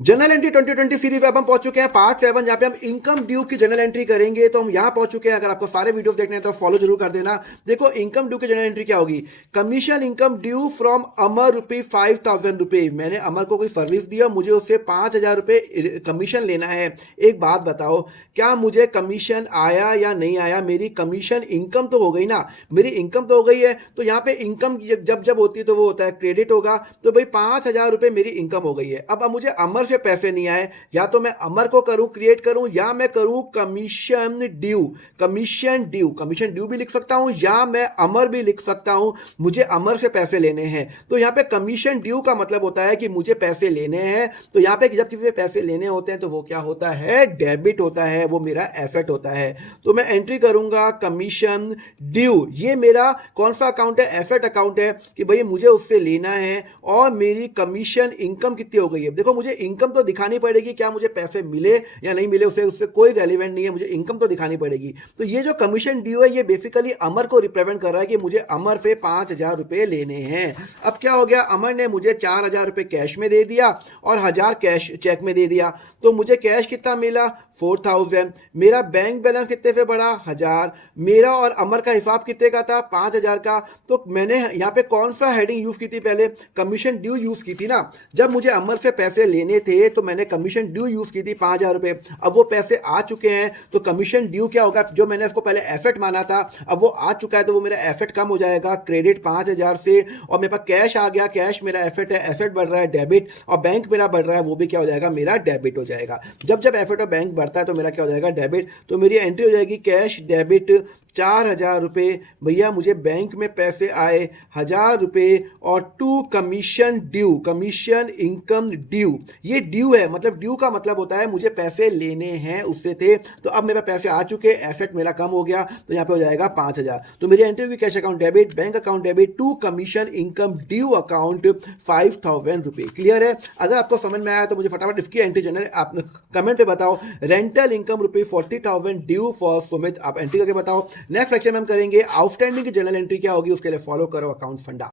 Journal entry 2020 series में अब हम पहुंच चुके हैं पार्ट 7 जहां पे हम इनकम ड्यू की जर्नल एंट्री करेंगे। तो हम यहां पहुंच चुके हैं। अगर आपको सारे वीडियोस देखने हैं तो फॉलो जरूर कर देना। देखो इनकम ड्यू की जर्नल एंट्री क्या होगी। कमीशन इनकम ड्यू फ्रॉम अमर रुपी 5000 रुपए। मैंने अमर को कोई सर्विस दिया, मुझे उससे 5000 रुपए कमीशन लेना है। एक बात बताओ, क्या मुझे कमीशन आया या नहीं आया? मेरी कमीशन इनकम तो हो गई ना, मेरी इनकम तो हो गई है। तो यहाँ पे इनकम जब जब होती है तो वो होता है क्रेडिट होगा। तो भाई 5000 रुपए मेरी इनकम हो गई है। अब मुझे अमर से पैसे नहीं आए, या तो मैं अमर को करूं क्रिएट करूं, या मैं करूं कमीशन ड्यू। कमीशन ड्यू भी लिख सकता हूं, या मैं अमर भी लिख सकता हूं। मुझे अमर से पैसे लेने हैं। तो यहां पे कमीशन ड्यू का मतलब होता है कि मुझे पैसे लेने हैं। तो यहां पे जब किसी से पैसे लेने होते हैं तो वो क्या होता है? डेबिट होता है, वो मेरा एसेट होता है। तो मैं एंट्री करूंगा कमीशन ड्यू। ये मेरा कौन सा अकाउंट है? एसेट अकाउंट है कि भाई मुझे उससे लेना है। और मेरी कमीशन इनकम कितनी हो गई है? देखो मुझे इनकम तो दिखानी पड़ेगी, क्या मुझे पैसे मिले या नहीं मिले उससे उससे कोई रेलिवेंट नहीं है, मुझे इनकम तो दिखानी पड़ेगी। तो ये जो कमीशन ड्यू है ये बेसिकली अमर को रिप्रेजेंट कर रहा है कि मुझे अमर से 5000 रुपए लेने हैं। अब क्या हो गया, अमर ने मुझे 4000 रुपए कैश में दे दिया और 1000 कैश चेक में दे दिया। तो मुझे कैश कितना मिला? 4000। मेरा बैंक बैलेंस कितने से बढ़ा? 1000। मेरा और अमर का हिसाब कितने का था? 5000 का। तो मैंने यहाँ पे कौन सा हेडिंग यूज की थी? पहले कमीशन ड्यू यूज की थी ना। जब मुझे अमर से पैसे लेने थे तो मैंने कमीशन ड्यू यूज की थी 5000 रुपए। अब वो पैसे आ चुके हैं तो कमीशन ड्यू क्या होगा? जो मैंने इसको पहले एसेट माना था अब वो आ चुका है तो वो मेरा एसेट कम हो जाएगा क्रेडिट 5000 से। और मेरे पास कैश आ गया, कैश मेरा एसेट है, एसेट बढ़ रहा है डेबिट। और बैंक मेरा बढ़ रहा है, वो भी क्या हो जाएगा? मेरा डेबिट हो जाएगा। जब जब एसेट और बैंक बढ़ता है तो मेरा क्या हो जाएगा? डेबिट। तो मेरी एंट्री हो जाएगी कैश डेबिट 4000 रुपये। भैया मुझे बैंक में पैसे आए 1000 रुपये। और to commission due, commission income due. ये ड्यू है, मतलब ड्यू का मतलब होता है मुझे पैसे लेने हैं उससे थे। तो अब मेरे पैसे आ चुके, एसेट मेरा कम हो गया तो यहाँ पे हो जाएगा 5000। तो मेरी एंट्री होगी cash account debit, bank account debit to commission income due account 5000 रुपये। क्लियर है? अगर आपको समझ में आया तो मुझे फटाफट इसकी एंट्री जनरल आप कमेंट पे बताओ। रेंटल इनकम रुपये 40000 ड्यू फॉर सुमित, आप एंट्री करके बताओ। नेक्स्ट लेक्चर में हम करेंगे आउटस्टैंडिंग की जर्नल एंट्री क्या होगी, उसके लिए फॉलो करो अकाउंट फंडा।